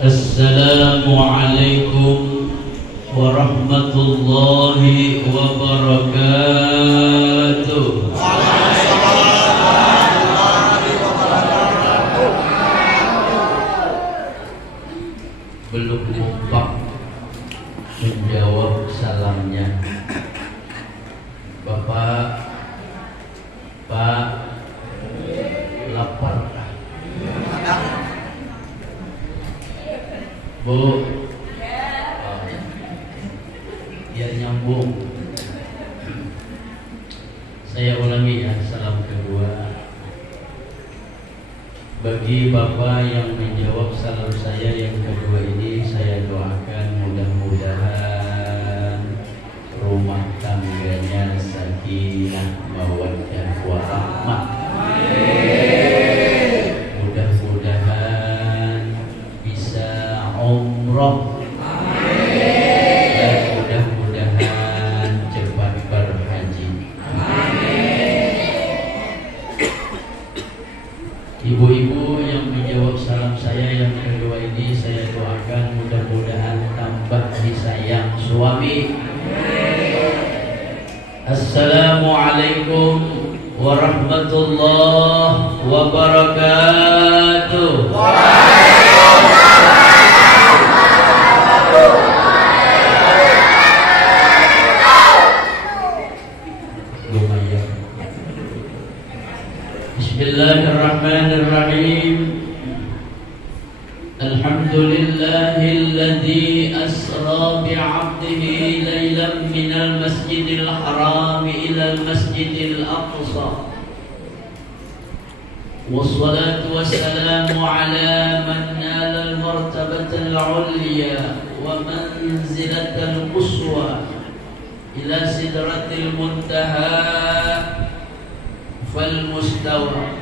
Assalamualaikum warahmatullahi wabarakatuh. Belum kompak menjawab salamnya. Bapak, Pak, lapar. Bu, biar nyambung. Saya ulangi ya, salam kedua. Bagi Bapak yang menjawab salam saya yang kedua ini, saya doakan mudah-mudahan rumah tangganya sakinah mawaddah warahmah. Mudah-mudahan bisa umroh. Dan mudah-mudahan cepat berhaji. Ibu-ibu yang menjawab salam saya yang kedua ini, saya doakan mudah-mudahan tambah disayang suami. Assalamualaikum warahmatullahi wabarakatuh. Bismillahirrahmanirrahim. Alhamdulillahilladzi asra bi'abdihi laylan minal masjidil haram ilal masjidil aqsa. Wassalatu wassalamu ala man nala al-martabatal ulya wa manzilatal quswa ila sidratil muntaha fal mustawa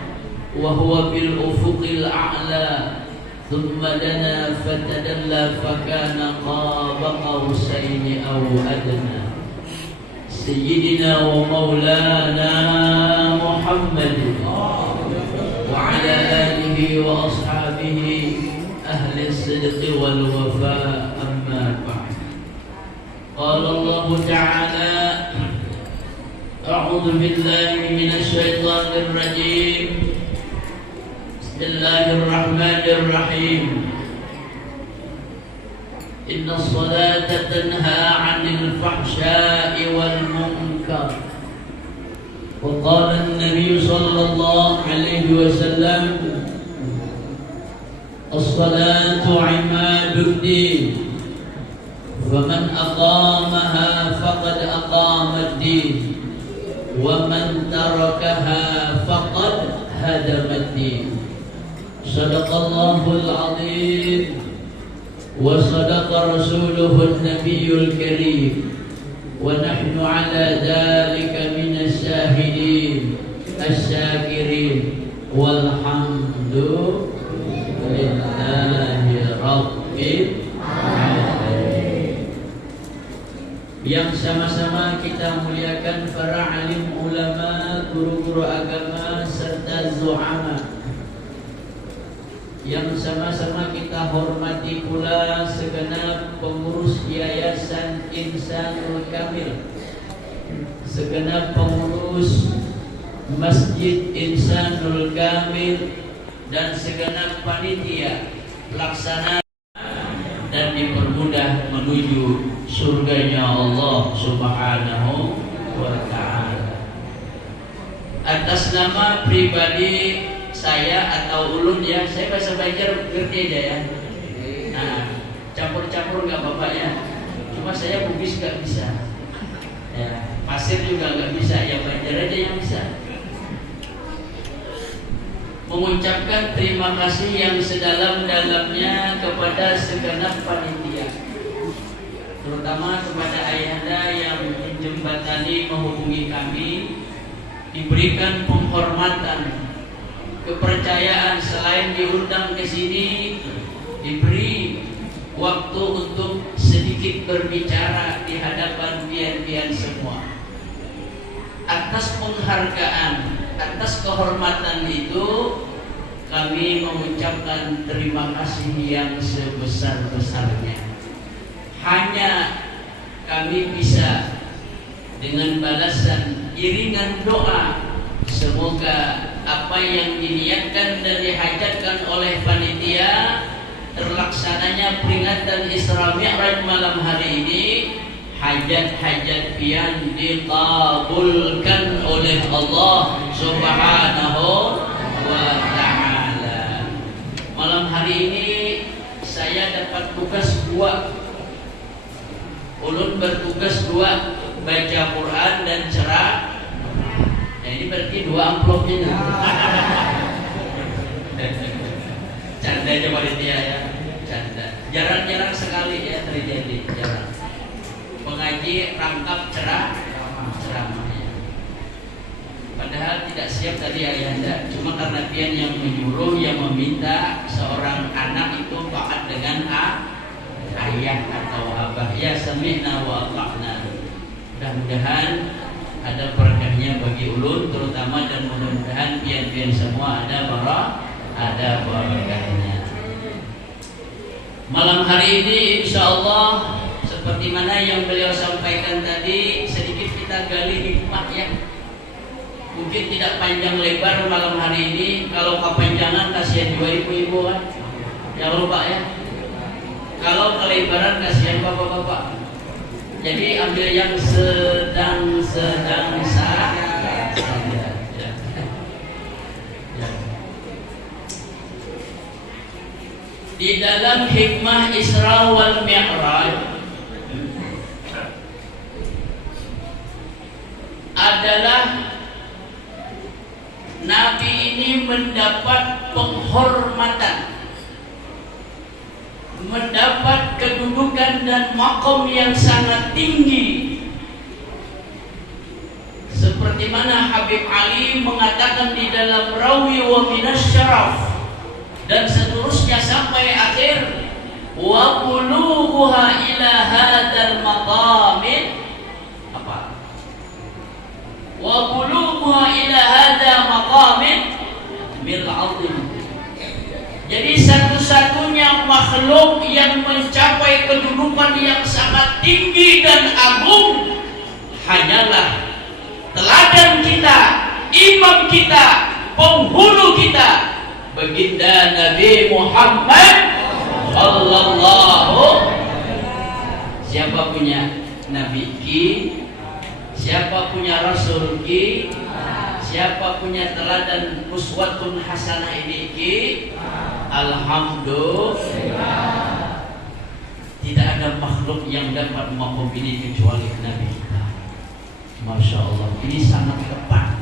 wa huwa bil ufuqil a'la thumma dana fatadalla fakana qaba qausaini aw adna. Sayyidina wa maulana Muhammadin wa ala alihi wa ashabihi ahli as-sidqi wal wafa, amma ba'd. Qala Allah ta'ala a'udzu billahi minasy syaithanir rajim. Bismillahirrahmanirrahim. Innas salata tanha 'anil fahsya'i wal munkar. Wa qala an-nabiy sallallahu alaihi wasallam, as-salatu 'imaduddin. Faman aqamaha faqad aqama ad-din. Wa man tarakaha faqad hadama ad-din. Sadaqallahul azim wa sadaqa rasuluhun nabiyyul karim wa nahnu ala dhalika minas syahidin asyakirin walhamdulillahi rabbil alamin. Yang sama-sama kita muliakan para alim ulama, guru-guru agama serta zu'ama. Yang sama-sama kita hormati pula segenap pengurus Yayasan Insanul Kamil, segenap pengurus Masjid Insanul Kamil, dan segenap panitia pelaksana, dan dipermudah menuju surganya Allah Subhanahu wa ta'ala. Atas nama pribadi saya atau ulun ya, saya bahasa Banjar ngerti aja ya. Nah, campur-campur nggak apa-apa ya. Cuma saya Bugis nggak bisa. Ya, Pasir juga nggak bisa. Ya Banjar aja yang bisa. Mengucapkan terima kasih yang sedalam-dalamnya kepada segenap panitia, terutama kepada ayahanda yang menjembatani menghubungi kami, diberikan penghormatan, kepercayaan, selain diundang ke sini, diberi waktu untuk sedikit berbicara di hadapan pian-pian semua. Atas penghargaan, atas kehormatan itu, kami mengucapkan terima kasih yang sebesar-besarnya. Hanya kami bisa dengan balasan iringan doa, semoga apa yang diniatkan dan dihajatkan oleh panitia terlaksananya peringatan Isra Mi'raj malam hari ini, hajat-hajat pian dikabulkan oleh Allah Subhanahu wa ta'ala. Malam hari ini saya dapat tugas 2. Ulun bertugas 2, baca Quran dan cerah. Nah, ini berarti 2 amplopnya. Canda aja panitia ya, canda. Jarang-jarang sekali ya terjadi, jarang. Pengaji rangkap ceramahnya. Padahal tidak siap tadi ayahanda, cuma karena pian yang menyuruh, yang meminta seorang anak itu taat dengan ayah atau abah. Ya sami'na wa ata'na. Mudah-mudahan ada berkahnya bagi ulun terutama, dan mudah-mudahan pian-pian semua ada berkahnya. Malam hari ini insyaallah seperti mana yang beliau sampaikan tadi, sedikit kita gali hikmah ya. Mungkin tidak panjang lebar malam hari ini, kalau kepanjangan kasihan juga ibu-ibu kan. Jangan lupa ya. Kalau kelebaran kasihan bapak-bapak. Jadi ambil yang sedang saja. Di dalam hikmah Isra wal Mi'raj adalah Nabi ini mendapat penghormatan, mendapat kedudukan dan makom yang sangat tinggi, seperti mana Habib Ali mengatakan di dalam Rawi wa Minas Syaraf dan seterusnya sampai akhir, wa bulughuha ila hadzal maqamin apa? Wa bulughuha ila hadzal maqamin bil 'azim. Jadi satu-satunya makhluk yang mencapai kedudukan yang sangat tinggi dan agung hanyalah teladan kita, imam kita, penghulu kita, baginda Nabi Muhammad sallallahu. Siapa punya Nabi ki? Siapa punya Rasul ki? Siapa punya teladan uswatun hasanah ini ki? Alhamdulillah. Tidak ada makhluk yang dapat makom ini kecuali Nabi kita. Masya Allah, ini sangat tepat.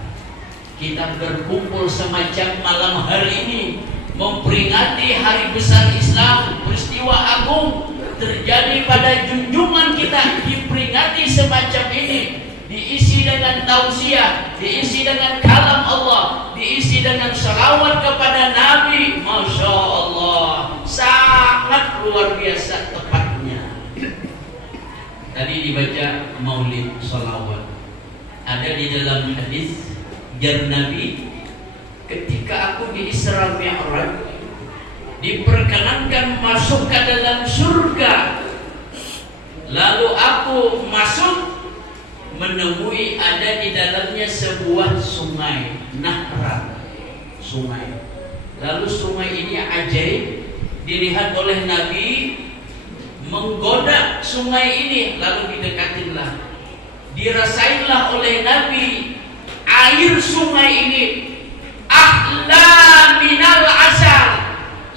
Kita berkumpul semacam malam hari ini memperingati hari besar Islam, peristiwa agung terjadi pada junjungan kita, diperingati semacam ini, diisi dengan tausiah, diisi dengan kalam Allah, diisi dengan salawat kepada Nabi. Masya Allah, sangat luar biasa tepatnya. Tadi dibaca maulid salawat, ada di dalam hadis jar Nabi, ketika aku di Isra Mi'raj diperkenankan masuk ke dalam surga, lalu aku masuk menemui ada di dalamnya sebuah sungai, nahra, sungai. Lalu sungai ini ajaib, dilihat oleh Nabi, menggoda sungai ini, lalu didekatinlah, dirasainlah oleh Nabi air sungai ini, ahla minal asal,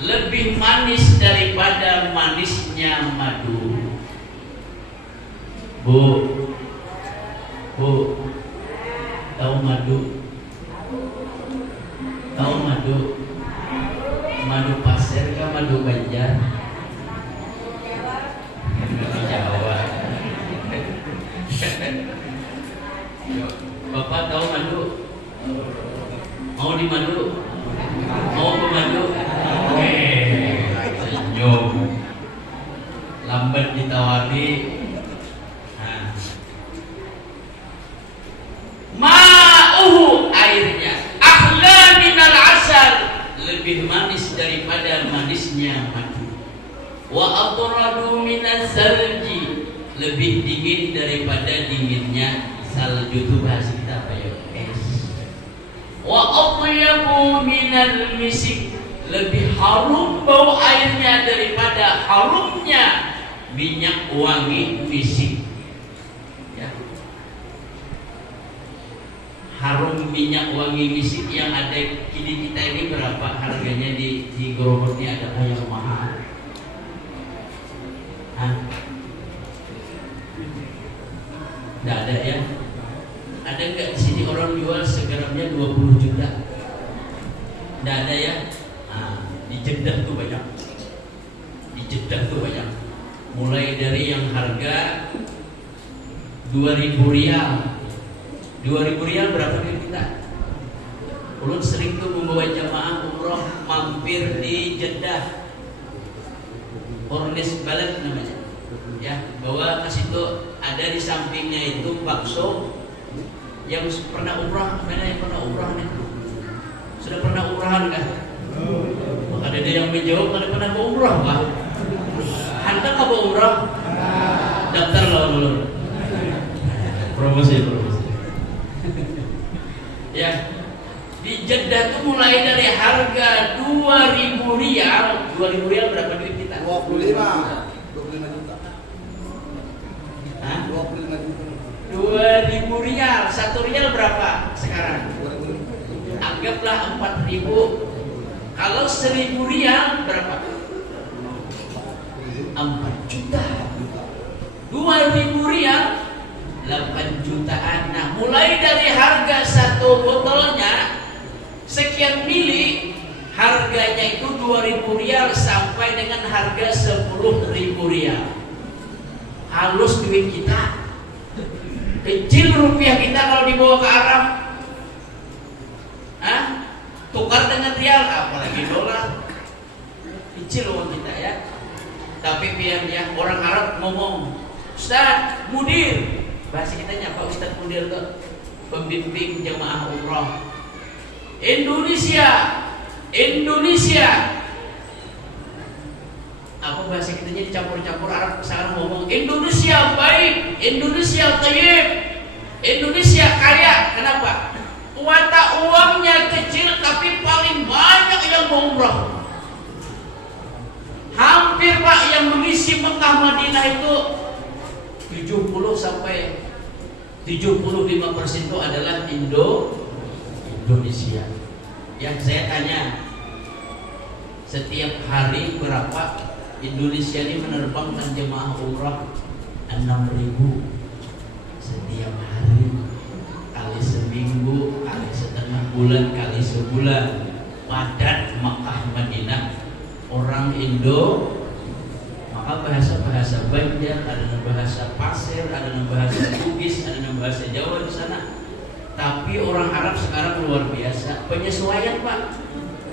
lebih manis daripada manisnya madu. Bu, tahu madu? Tahu madu? Madu pasir kah madu Banjar? Jawa. Bapak tahu madu? Mau di madu? Mau ke madu? Senyum. Lambat ditawari. Ma'uhu, airnya ahla minal asal, lebih manisnya madu. Wa atradu minaz salji, lebih dingin daripada dinginnya salju. Itu bahasa kita apa ya? Es. Wa atyabu minal misik, lebih harum bau airnya daripada harumnya minyak wangi misik. Ya. Harum minyak wangi misik yang ada kini kita ini berapa harganya di Grogol ini, ada yang mahal? Hah? Nggak ada ya? Ada nggak di sini orang jual segramnya 20 juta? Nggak ada ya? Nah, di Jeddah tuh banyak. Di Jeddah tuh banyak. Mulai dari yang harga 2.000 rial. 2.000 rial berapa duit kita? Ulun sering tuh membawa jamaah umroh mampir di Jeddah, Ornis Balad namanya. Ya, bawa ke situ, ada di sampingnya itu bakso. Yang pernah umrah, mana yang pernah umrah nih? Sudah pernah umrahan kan? Maka ada yang menjawab, ada pernah ke umrah Pak? Hantar ke umrah? Daftar lawan. Promosi. Ya, di Jeddah tuh mulai dari harga 2.000 rial. 2.000 rial berapa duit kita? 25 juta. Hah? 25 juta. 2.000 rial. 1 rial berapa sekarang? Anggaplah 4.000. Kalau 1.000 rial berapa? 4 juta. 2.000 rial 8 jutaan. Nah, mulai dari harga satu botolnya sekian mili, harganya itu 2.000 rial sampai dengan harga 10.000 rial. Halus duit kita. Kecil rupiah kita kalau dibawa ke Arab. Hah? Tukar dengan rial, apalagi dolar. Kecil uang kita ya. Tapi biar dia orang Arab ngomong, Ustaz, mudir. Bahasa kita nyapa Ustaz mudir tuh, pembimbing jemaah umroh. Indonesia. Apa bahasa kitanya dicampur-campur Arab, sekarang ngomong Indonesia baik, Indonesia tayyib, Indonesia kaya. Kenapa? Kuota uangnya kecil tapi paling banyak yang mau umrah. Hampir Pak yang mengisi Mekah Madinah itu 70 sampai 75% itu adalah Indonesia. Yang saya tanya, setiap hari berapa Indonesia ini menerbangkan jemaah umrah? 6.000 setiap hari, kali seminggu, kali setengah bulan, kali sebulan. Padat Makkah Madinah orang Indo. Maka bahasa Banjar, ada yang bahasa Pasir, ada yang bahasa Bugis, ada yang bahasa Jawa di sana. Tapi orang Arab sekarang luar biasa penyesuaian Pak.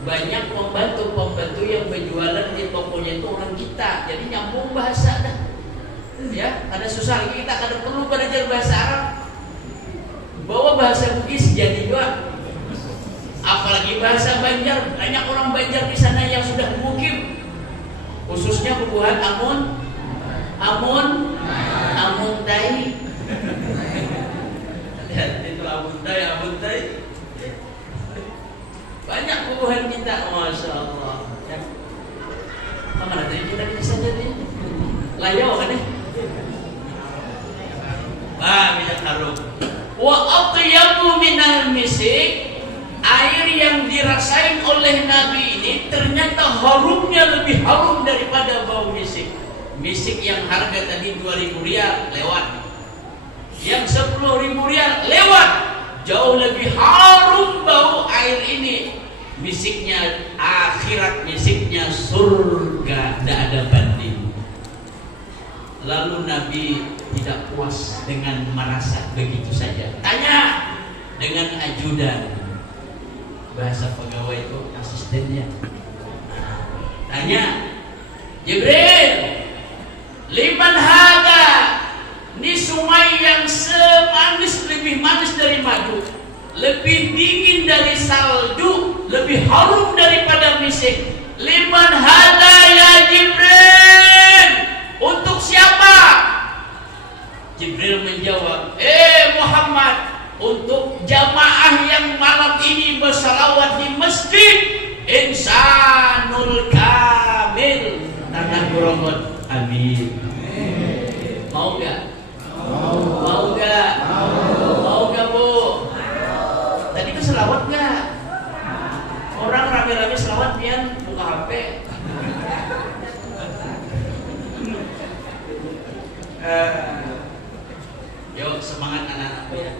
Banyak pembantu yang berjualan di tokonya itu orang kita, jadi nyambung bahasa dah. Ya, ada susah lagi kita kada perlu belajar bahasa Arab. Bawa bahasa Bugis jadi juga. Apalagi bahasa Banjar, banyak orang Banjar di sana yang sudah mukim. Khususnya bubuhan amun tai. Itu amun tai. Banyak bubuhan kita, masya Allah. Ya. Kemana tadi kita bisa jadi? Layau kan ya? Minyak harum. Wa atyabu minal misik, air yang dirasain oleh Nabi ini ternyata harumnya lebih harum daripada bau misik. Misik yang harga tadi 2.000 rial lewat, yang 10.000 rial lewat. Jauh lebih harum bau air ini. Misiknya akhirat, misiknya surga, tidak ada banding. Lalu Nabi tidak puas dengan merasa begitu saja. Tanya dengan ajudan, bahasa pegawai itu asistennya. Tanya, Jibril, liman hada? Ini sungai yang semanis, lebih manis dari madu, lebih dingin dari salju, lebih harum daripada misik. Liman hada ya Jibril? Untuk siapa? Jibril menjawab, Muhammad, untuk jamaah yang malam ini bersalawat di masjid Insanul Kamil. Tangan berongot. Amin. Mau gak? Mau gak? Mau gak, Bu? Tadi itu selawat gak? Orang rame-rame selawat dia buka HP. Yuk semangat anak-anakku ya,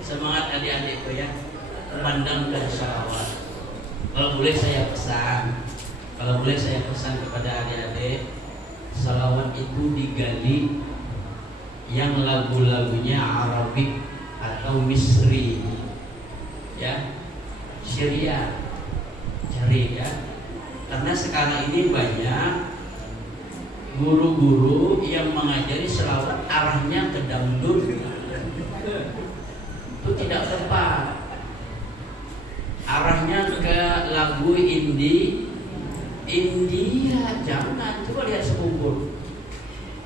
semangat adik-adikku ya, memandangkan salawat. Kalau boleh saya pesan kepada adik-adik, salawat itu digali yang lagu-lagunya Arabik atau Misri, ya, Syria, cari ya, karena sekarang ini banyak guru-guru yang mengajari selawat arahnya ke dangdut. Itu tidak tepat. Arahnya ke lagu India, jangan. Coba lihat sepupu.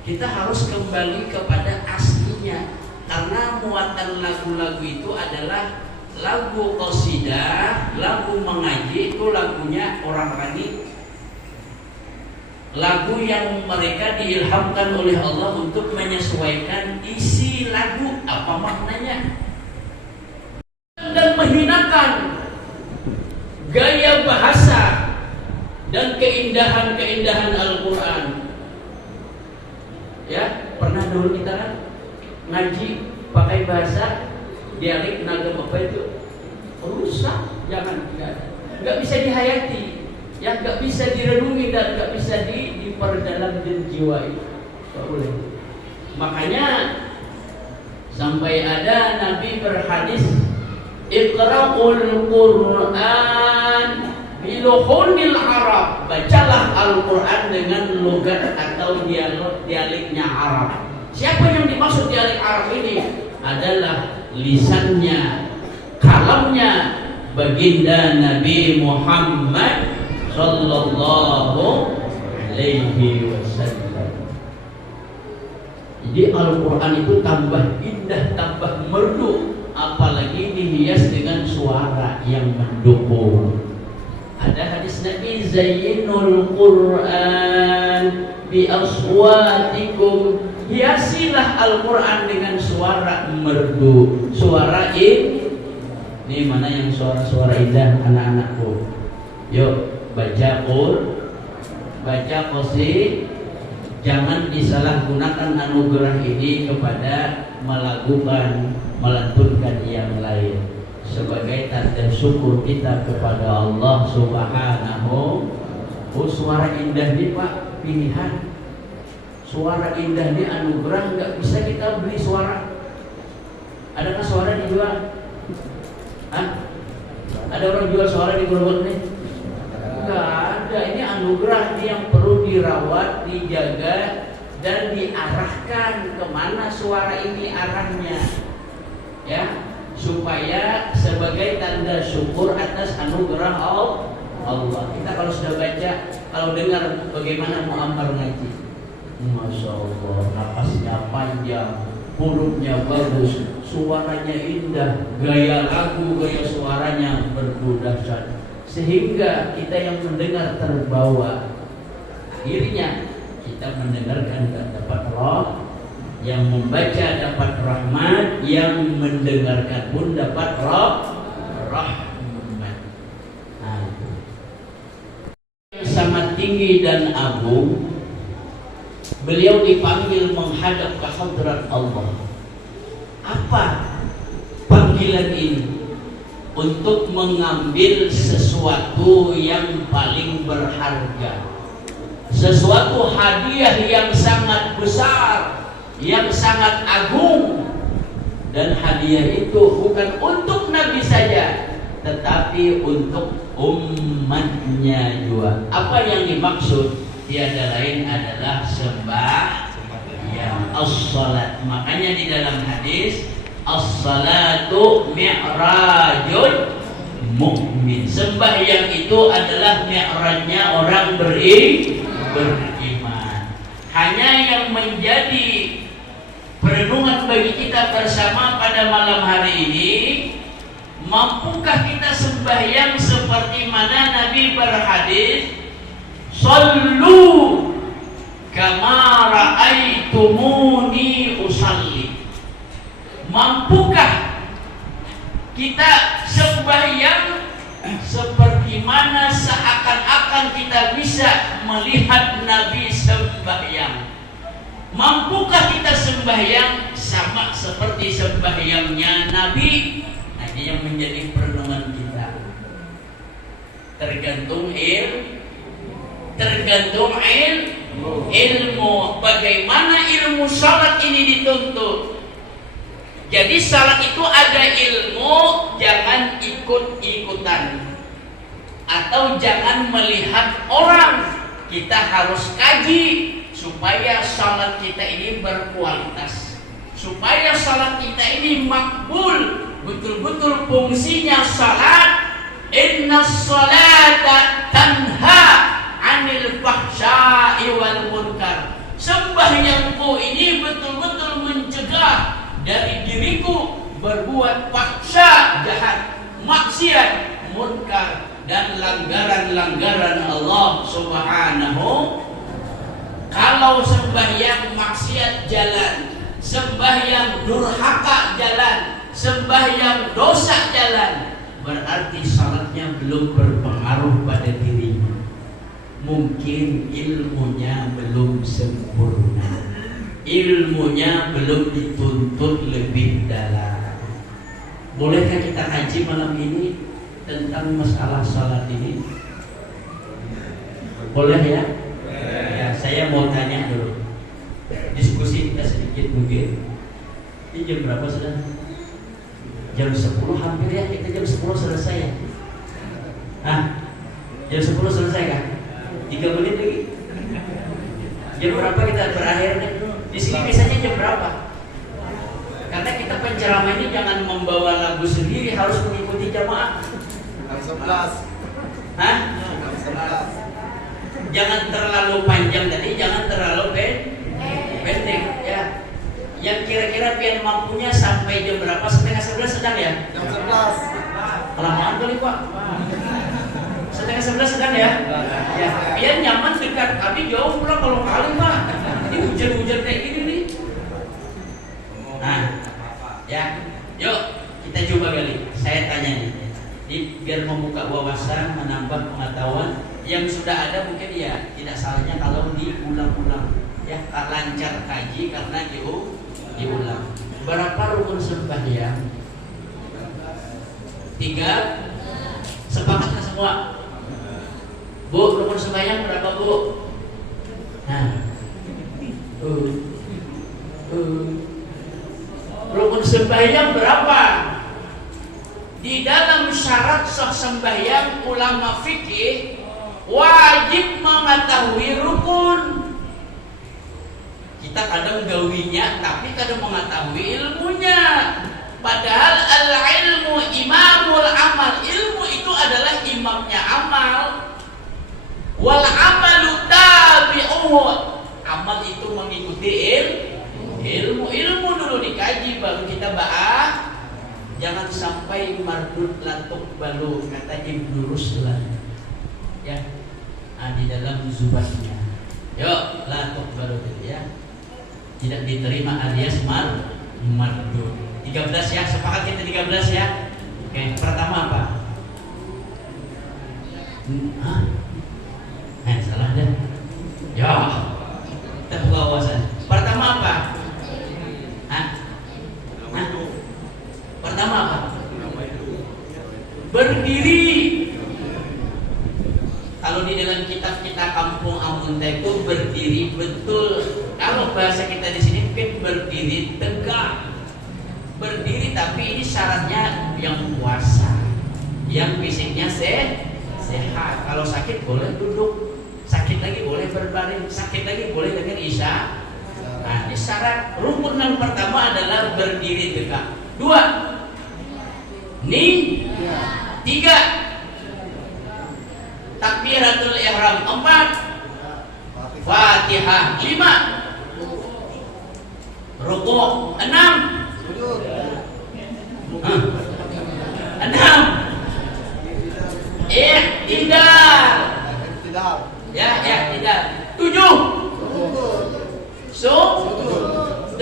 Kita harus kembali kepada aslinya, karena muatan lagu-lagu itu adalah lagu qasidah, lagu mengaji, itu lagunya orang Rani. Lagu yang mereka diilhamkan oleh Allah untuk menyesuaikan isi lagu, apa maknanya, dan menghinakan gaya bahasa dan keindahan-keindahan Al-Quran. Ya, pernah dulu kita kan ngaji pakai bahasa dialek Nagam apa itu, rusak, jangan, nggak bisa dihayati. Yang gak bisa direnungi dan gak bisa diperdalam dan jiwa itu gak boleh. Makanya sampai ada Nabi berhadis, Iqra'ul Qur'an biluhunil Arab, bacalah Al-Quran dengan logat atau dialeknya Arab. Siapa yang dimaksud dialek Arab ini? Adalah lisannya, kalamnya baginda Nabi Muhammad sallallahu alaihi wasallam. Jadi Al-Quran itu tambah indah, tambah merdu, apalagi dihias dengan suara yang mendukung. Ada hadis Nabi, Zayyinul Quran bi aswatikum, hiasilah Al-Quran dengan suara merdu, suara ini mana yang suara-suara indah anak-anakku? Yuk baca qasid, jangan disalahgunakan anugerah ini kepada melakukan, melantunkan yang lain sebagai tanda syukur kita kepada Allah Subhanahu. Suara indah ini Pak, pilihan. Suara indah ini anugerah, nggak bisa kita beli suara. Adakah suara dijual? Ada orang jual suara di Grogol nih? Enggak ada, ini anugerah yang perlu dirawat, dijaga, dan diarahkan kemana suara ini arahnya, ya, supaya sebagai tanda syukur atas anugerah Allah. Kita kalau sudah baca, kalau dengar bagaimana muammar ngaji, Masya Allah, napasnya panjang, hurufnya bagus, suaranya indah, gaya lagu, gaya suaranya berdahsyat, sehingga kita yang mendengar terbawa. Akhirnya kita mendengarkan dan dapat roh, yang membaca dapat rahmat, yang mendengarkan pun dapat rahmat. Yang sangat tinggi dan agung, beliau dipanggil menghadap ke hadrat Allah. Apa panggilan ini? Untuk mengambil sesuatu yang paling berharga, sesuatu hadiah yang sangat besar, yang sangat agung. Dan hadiah itu bukan untuk Nabi saja, tetapi untuk umatnya juga. Apa yang dimaksud? Tiada lain adalah sembahyang, as-salat. Makanya di dalam hadis, as-salatu mi'rajun mukmin. Sembahyang itu adalah mi'rajnya orang beriman. Hanya yang menjadi perenungan bagi kita bersama pada malam hari ini, mampukah kita sembahyang seperti mana Nabi berhadis, "Shallu kama ra'aitumuni usalli." Mampukah kita sembahyang seperti mana seakan-akan kita bisa melihat Nabi sembahyang? Mampukah kita sembahyang sama seperti sembahyangnya Nabi? Nah, ini yang menjadi perenungan kita. Tergantung ilmu. Bagaimana ilmu salat ini dituntut? Jadi salat itu ada ilmu, jangan ikut-ikutan atau jangan melihat orang. Kita harus kaji supaya salat kita ini berkualitas, supaya salat kita ini makbul, betul-betul fungsinya salat. Innas salata tanha 'anil fahsya'i wal munkar. Sembahyangku ini betul-betul mencegah dari diriku berbuat fahsya, jahat, maksiat, munkar dan langgaran-langgaran Allah Subhanahu. Kalau sembahyang maksiat jalan, sembahyang durhaka jalan, sembahyang dosa jalan, berarti salatnya belum berpengaruh pada dirinya. Mungkin ilmunya belum sempurna, ilmunya belum dituntut lebih dalam. Bolehkah kita kaji malam ini tentang masalah salat ini? Boleh ya? Ya, saya mau tanya dulu. Diskusi kita sedikit mungkin. Ini jam berapa sudah? Jam 10 hampir ya, kita jam 10 selesai ya. Jam 10 selesai kan? 3 menit lagi. Jam berapa kita berakhir nih? Di sini biasanya jam berapa? Karena kita penceramah ini jangan membawa lagu sendiri, harus mengikuti jamaah. Jam 11. Jam 11. Jangan terlalu panjang tadi, jangan terlalu pendek ya. Yang kira-kira pian mampunya sampai jam berapa? Setengah 11 sedang ya? Jam 11. Kelamaan kali Pak. Setengah 11 sedang ya? Ya, pian nyaman dekat, tapi jauh pula kalau kali Pak. Ini hujan-hujan kayak gini nih. Nah, ya, yuk kita coba kali. Saya tanya nih, biar membuka wawasan, menambah pengetahuan. Yang sudah ada mungkin ya tidak salahnya kalau diulang-ulang. Ya, lancar kaji karena diulang. Berapa rukun sembahyang? 3. Sepakat kan semua? Bu, rukun sembahyang berapa Bu? Nah, rukun sembahyang berapa? Di dalam syarat sah sembahyang ulama fikih wajib mengetahui rukun. Kita kadang gawinya tapi kadang mengetahui ilmunya. Padahal al-ilmu imamul amal. Ilmu itu adalah imamnya amal. Wal amalu tabi'uhu. Amal itu mengikuti ilmu. Ilmu dulu dikaji baru kita bahas. Jangan sampai mardud lantuk balu, kata Ibnu Ruslan. Ya. Di dalam zubatnya. Yuk, lantuk balu itu ya. Tidak diterima alias mardud. 13 ya, sepakat kita 13 ya. Oke, pertama apa? Salah deh. Ya. Kita buka wawasan. Pertama apa? Pertama apa? Berdiri. Kalau di dalam kitab kita Kampung Amunta itu berdiri betul. Kalau bahasa kita di sini mungkin berdiri tegak. Berdiri tapi ini syaratnya yang puasa, yang fisiknya sehat. Kalau sakit boleh duduk, sakit lagi boleh berbaring, sakit lagi boleh dengan isya. Nah, ini syarat. Rukun yang pertama adalah berdiri tegak. 2, 3. Takbiratul ihram. 4. Fatihah. 5. Rukuk. 6. Sujud. 6. Iktidal. Tidak. Ya, tidak. 7. Sujud. 8.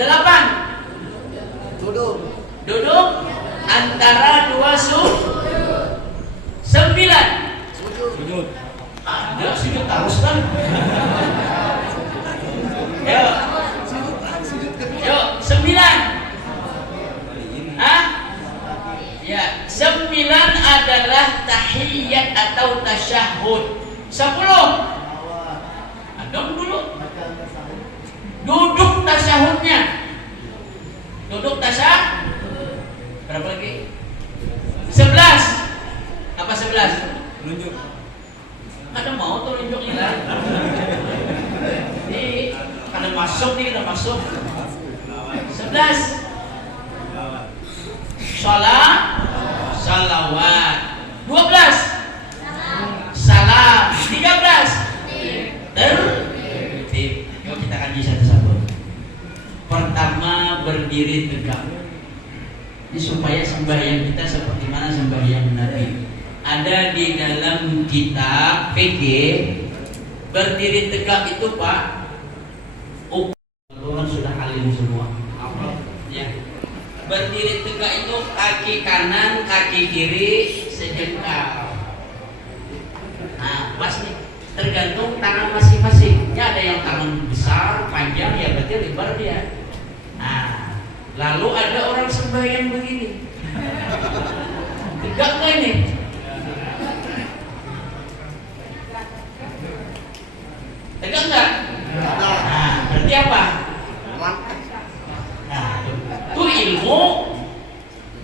Duduk. Duduk antara 2 9. Sujud. Ada sujud terus kan? Yuk. Yuk, 9. Ya, 9 adalah tahiyat atau tasyahud. 10. Adem dulu. Duduk tasyahudnya. Duduk tasyahud. Berapa lagi? 11. Apa 11? Menunjuk. Ada mau tuh tunjuknya lah. Ini ada masuk nih, ada masuk. 11. Salawat. 12. Salam. 13. Tertib. Yuk kita kaji satu-satu. Pertama, berdiri tegak. Ini supaya sembahyang kita seperti mana sembahyang Nabi. Ada di dalam kitab fikih, berdiri tegak itu Pak, orang sudah alim semua. Ya. Berdiri tegak itu kaki kanan, kaki kiri sejengkal. Nah, pas nih, tergantung tangan masing-masing. Ya, ada yang tangan besar, panjang, ya berarti lebar dia. Nah, lalu ada orang sembahyang begini. Tegak nggak ini? Tegak nggak? Nah, berarti apa? Nah, itu ilmu.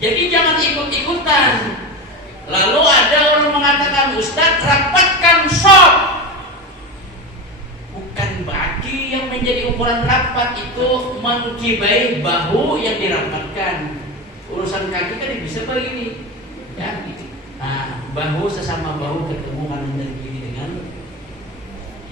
Jadi jangan ikut-ikutan. Lalu ada orang mengatakan, Ustaz, rapatkan shop. Bukan bagi yang menjadi ukuran rapat itu mengkibai bahu yang dirapatkan. Urusan kaki kan bisa begini, ya. Nah, bahu sesama bahu ketemu kanan dan kiri dengan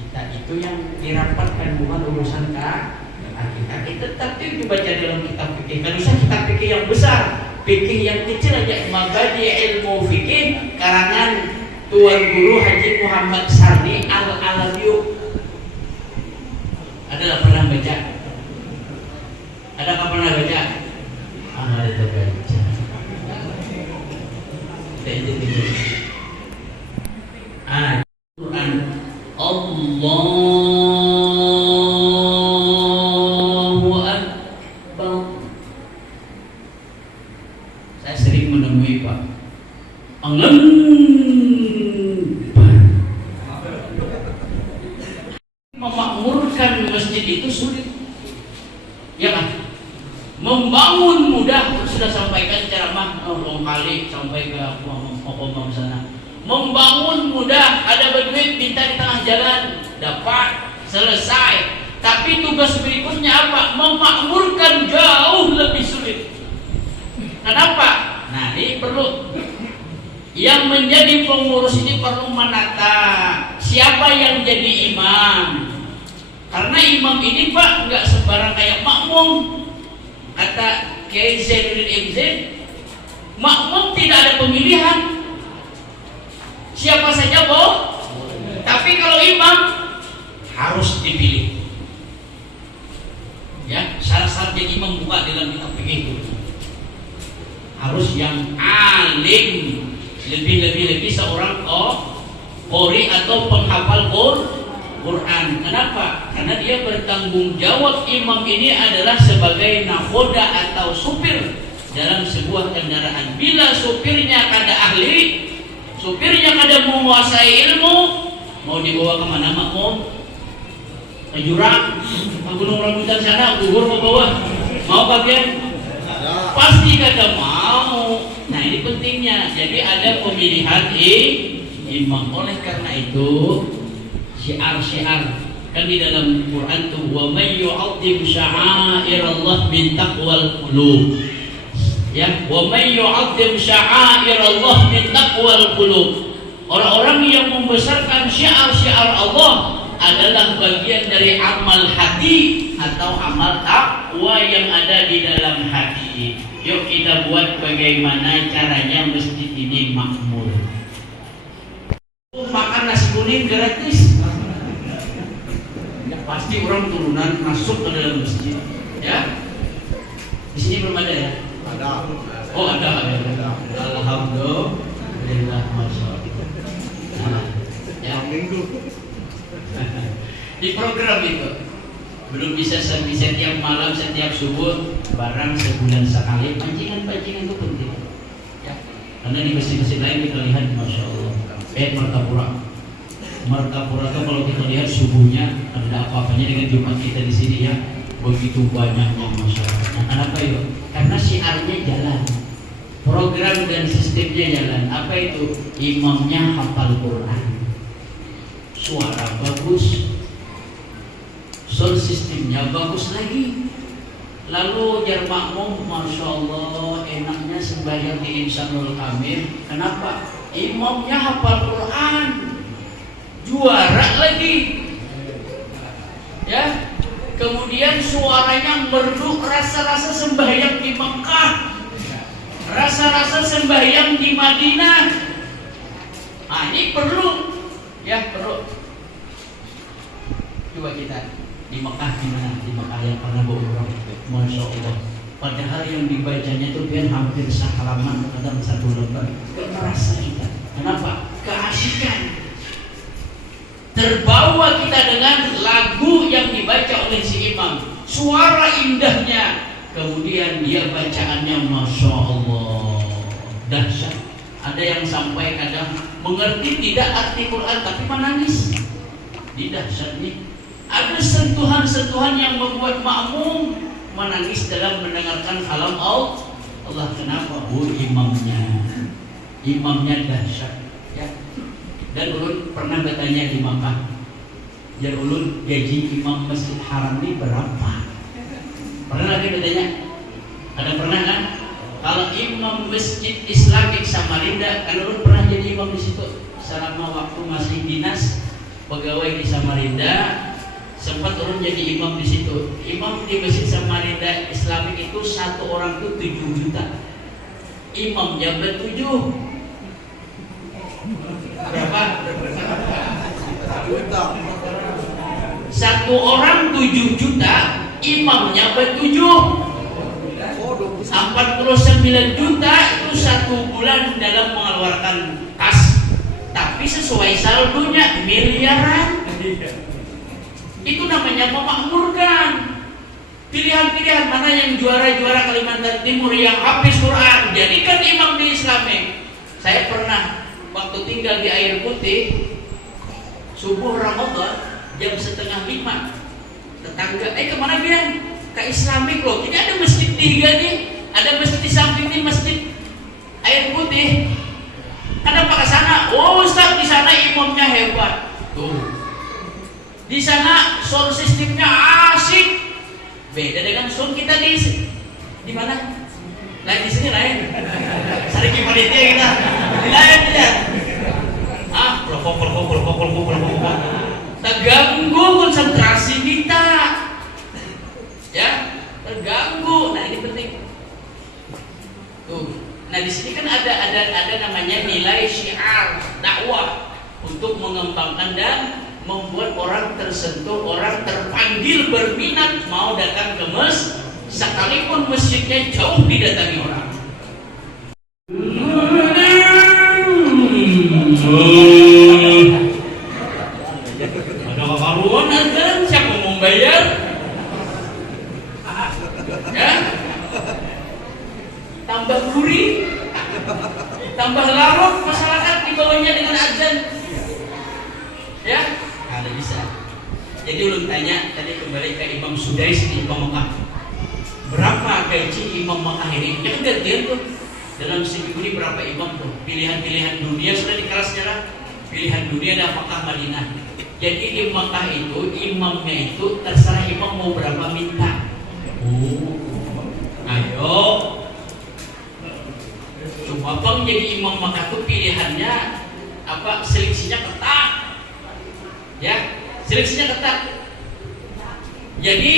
kita itu yang dirapatkan, bukan urusan kaki. Tetap itu dibaca dalam kitab fikih. Kan usah kitab fikih yang besar, fikih yang kecil aja. Mabadi ilmu fikih karangan Tuan Guru Haji Muhammad Sarni Al-Alabiyu. Adalah pernah baca? Adakah pernah baca? Ada baca. Quran Allahu Akbar. Saya sering menemui Pak Angan memakmurkan masjid itu sulit, ya kan? Membangun mudah, sudah sampaikan ceramah kali sampai ke Pokok sana. Membangun mudah, ada berduit minta di tengah jalan, dapat selesai. Tapi tugas berikutnya apa? Memakmurkan jauh lebih sulit. Kenapa? Nah, ini perlu yang menjadi pengurus ini perlu menata siapa yang jadi imam. Karena imam ini Pak nggak sembarang kayak makmum. Kata Kiai Zainuddin MZ, makmum tidak ada pemilihan, siapa saja tapi kalau imam harus dipilih. Ya, syarat-syarat jadi imam buka dalam kitab fikih itu harus yang alim, lebih seorang qori atau penghafal Quran. Kenapa? Karena dia bertanggung jawab. Imam ini adalah sebagai nakhoda atau supir dalam sebuah kendaraan. Bila supirnya kada ahli, supirnya kada menguasai ilmu, mau dibawa kemana makmum? Ke jurang, ke gunung rambutan sana, gugur ke bawah. Mau bagian? Pasti kada mau. Nah, ini pentingnya. Jadi ada pemilihan imam. Oleh karena itu syiar-syiar kan di dalam Quran tuh, wa may yu'azzim sya'airallah min taqwal qulub. Ya, wa may yu'azzim sya'airallah min taqwal qulub. Orang-orang yang membesarkan syiar-syiar Allah adalah bagian dari amal hati atau amal takwa yang ada di dalam hati. Yuk kita buat bagaimana caranya masjid ini makmur. Makan nasi kuning gratis. Ya, pasti orang turunan masuk ke dalam masjid. Ya, di sini belum ada ya? Ada. Oh ada. Alhamdulillah, masya Allah. Ya. Minggu. Di program itu belum bisa setiap malam, setiap subuh, barang sebulan sekali. Pancingan itu penting. Ya. Karena di masjid-masjid lain kita lihat, masya Allah. Martapura itu kalau kita lihat subuhnya ada apa-apanya dengan Jumat kita di sini ya. Begitu banyaknya masyarakat. Nah, kenapa itu? Karena syiarnya jalan, program dan sistemnya jalan. Apa itu? Imamnya hafal Quran, suara bagus, sound sistemnya bagus lagi. Lalu jar makmum, masya Allah, enaknya sembahyang di Insanul Kamil. Kenapa? Imamnya hafal Quran, juara lagi. Ya. Kemudian suaranya merdu, rasa-rasa sembahyang di Mekah, rasa-rasa sembahyang di Madinah. Nah ini perlu, ya perlu. Coba kita di Mekah gimana? Di Mekah yang pernah berumrah, masya Allah. Padahal yang dibacanya itu biar hampir sehalaman, kadang satu lembar. Merasa kita. Kenapa? Keasikan. Terbawa kita dengan lagu yang dibaca oleh si imam, suara indahnya, kemudian dia bacaannya masya Allah dahsyat. Ada yang sampai kadang mengerti tidak arti Quran tapi menangis. Di dahsyat nih. Ada sentuhan-sentuhan yang membuat makmum menangis dalam mendengarkan kalam Allah. Kenapa? Imamnya dahsyat. Ya. Dan ulun pernah bertanya di Makkah, ya ulun gaji imam Masjid Haram ini berapa? Pernah lagi bertanya? Ada pernah kan? Kalau imam Masjid Islamic Samarinda, kan ulun pernah jadi imam di situ selama waktu masih dinas pegawai di Samarinda, sempat ulun jadi imam di situ. Imam di Masjid Samarinda Islamic itu satu orang tuh 7 juta. Imamnya ber-7. Berapa? Juta. Satu orang 7 juta, imamnya ber-7. 49 juta itu satu bulan dalam mengeluarkan kas. Tapi sesuai saldonya miliaran. Itu namanya memakmurkan. Pilihan-pilihan mana yang juara-juara Kalimantan Timur yang habis Quran, jadikan imam di Islamic. Saya pernah waktu tinggal di Air Putih, subuh Ramadan jam 4:30, tetangga, kemana Bian? Ke Islamic loh, ini ada masjid 3 nih, ada masjid di samping nih, masjid Air Putih. Kenapa ke sana? Oh Ustaz, di sana imamnya hebat. Tuh, di sana sound sistemnya asik, beda dengan sound kita di mana? Nah di sini lain. Sariki panitia kita. Di lain ya. Prokok. Terganggu konsentrasi kita. Ya, terganggu. Nah ini penting. Tuh. Nah di sini kan ada namanya nilai syiar dakwah untuk mengembangkan dan membuat orang tersentuh, orang terpanggil berminat mau datang ke masjid. Sekalipun masjidnya jauh didatangi orang. Ada kekaruan azan, siapa mau bayar? Ya? Tambah gurih, tambah larut masyarakat dibawanya dengan azan. Ya? Ada bisa. Jadi ulun tanya tadi kembali ke Imam Sudais di Imam Mekah. Berapa gaji imam Mekah ini? Ya gantian tuh. Dalam seminggu ini berapa imam tuh? Pilihan-pilihan dunia sudah dikeras sejarah. Pilihan dunia ada Mekah Madinah. Jadi di Mekah itu imamnya itu terserah imam mau berapa minta. Ayo. jadi imam Makkah tuh pilihannya apa? Seleksinya ketat, ya, seleksinya ketat. Jadi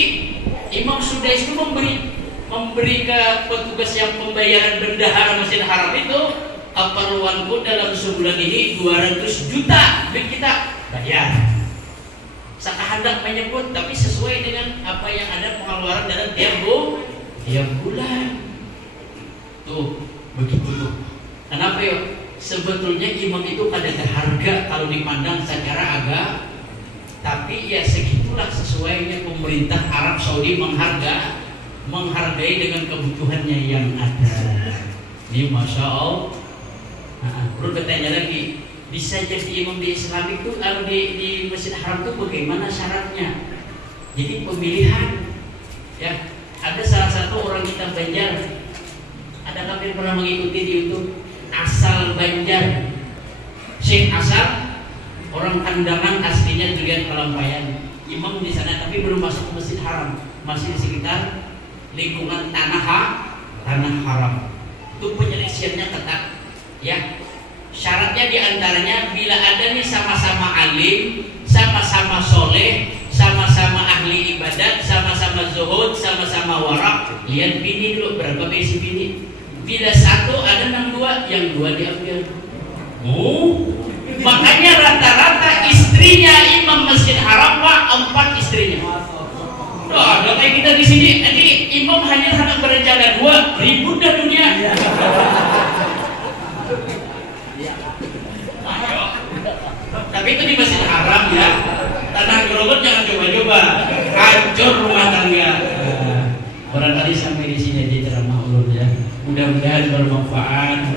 Imam Sudais itu memberi ke petugas yang pembayaran bendahara Masjidil Haram itu, keperluanku dalam sebulan ini 200 juta, duit kita bayar. Sakahandak menyebut, tapi sesuai dengan apa yang ada pengeluaran dalam tiap bulan. Tuh, begitu tuh. Kenapa ya? Sebetulnya imam itu ada harga kalau dipandang secara agama, tapi ya segitulah sesuainya pemerintah Arab Saudi menghargai dengan kebutuhannya yang ada. Ini Masya Allah. Perlu bertanya lagi, bisa jadi imam di Islam itu kalau di Masjid Haram itu bagaimana syaratnya? Jadi pemilihan, ya. Ada salah satu orang kita Banjar, ada kafir pernah mengikuti di YouTube, asal Banjar, Syekh Asal, orang Kandangan aslinya Durian Kalampayan, imam di sana tapi belum masuk ke Masjid Haram, masih di sekitar lingkungan tanah haram. Itu penyelesaiannya ketat, ya. Syaratnya diantaranya bila ada nih sama-sama alim, sama-sama soleh, sama-sama ahli ibadat, sama-sama zuhud, sama-sama warak. Lihat bini dulu, berapa besi bini. Bila satu ada 62, yang 2 diambil. Makanya rata-rata istrinya imam Masjid Haram 4 istrinya. Ada kayak kita di sini. Jadi imam hanya hendak berencana 2, ribut dah dunia. Tapi itu di Masjid Haram ya. Tanah gerobak jangan coba-coba, hancur rumah tangga. Barangkali sampai di sini aja ceramah ulun ya. Mudah-mudahan bermanfaat,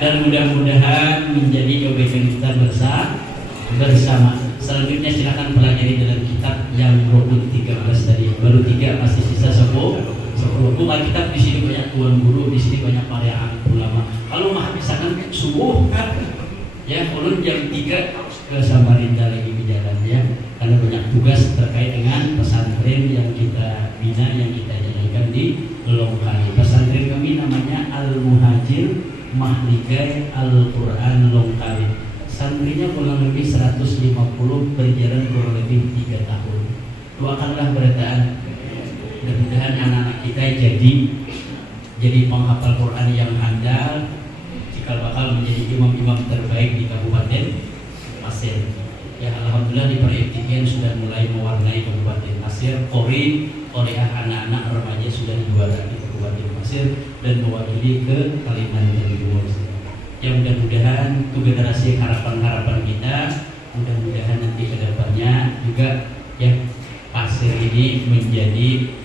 dan mudah-mudahan menjadi kebaikan kita bersama. Selanjutnya silakan pelajari dalam kitab yang rukun 13 tadi. Baru 3, masih sisa 10. Bukan kitab di sini banyak tuan guru, di sini banyak para ulama. Kalau mah misalkan subuh ya, ulun jam 3 ke Samarinda lagi berjalan ya, karena banyak tugas terkait dengan pesantren yang kita bina, yang kita jalankan di Longkali. Pesantren kami namanya Al-Muhajir Mahligai Al-Quran Longkali. Santrinya kurang lebih 150, berjalan kurang lebih 3 tahun. Doakanlah berataan, mudah-mudahan anak-anak kita jadi penghafal Quran yang handal, cikal bakal menjadi imam-imam terbaik di Kabupaten Pasir. Ya alhamdulillah di peribtikan sudah mulai mewarnai Kabupaten Pasir. Koreah anak-anak remaja sudah juara di Kabupaten Pasir dan mewakili ke Kalimantan Timur. Ya mudah-mudahan itu generasi harapan-harapan kita, mudah-mudahan nanti kedepannya juga ya Pasir ini menjadi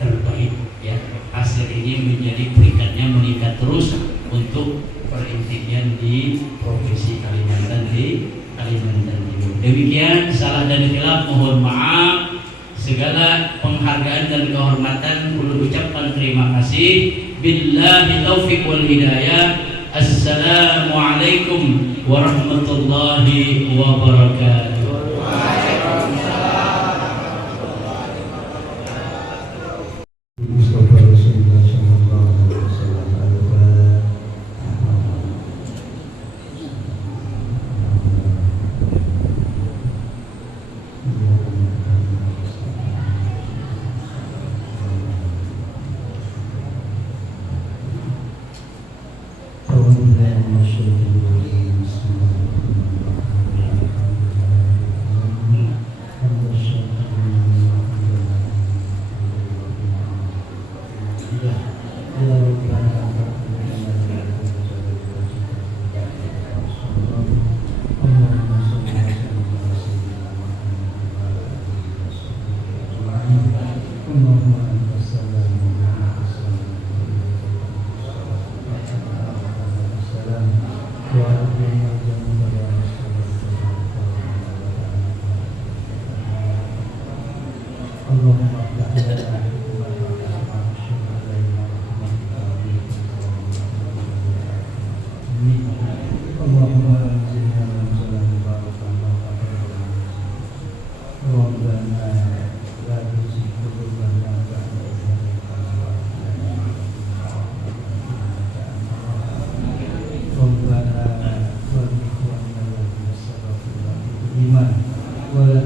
terbaik ya. Pasir ini menjadi peringkatnya meningkat terus untuk perintian di Provinsi Kalimantan Timur. Demikian, salah dan khilaf mohon maaf. Segala penghargaan dan kehormatan perlu ucapkan terima kasih. Billahi taufiq wal hidayah. Assalamualaikum warahmatullahi wabarakatuh.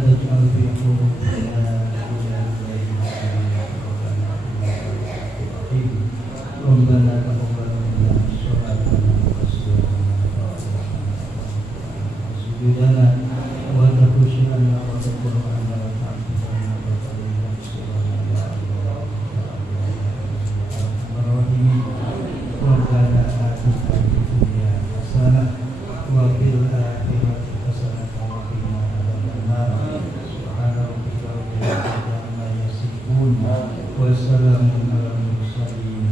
تجعل في قلوبنا غلا للذين ربنا تقبل منا صلاتنا وصيامنا وسجودنا وتخشعنا وتقرأنا وتعبدنا وتقبلنا صلاتنا ربنا آتنا في الدنيا حسنة وفي الآخرة حسنة وقنا عذاب النار سبحان ربك رب العزة عما يصفون وسلام على المرسلين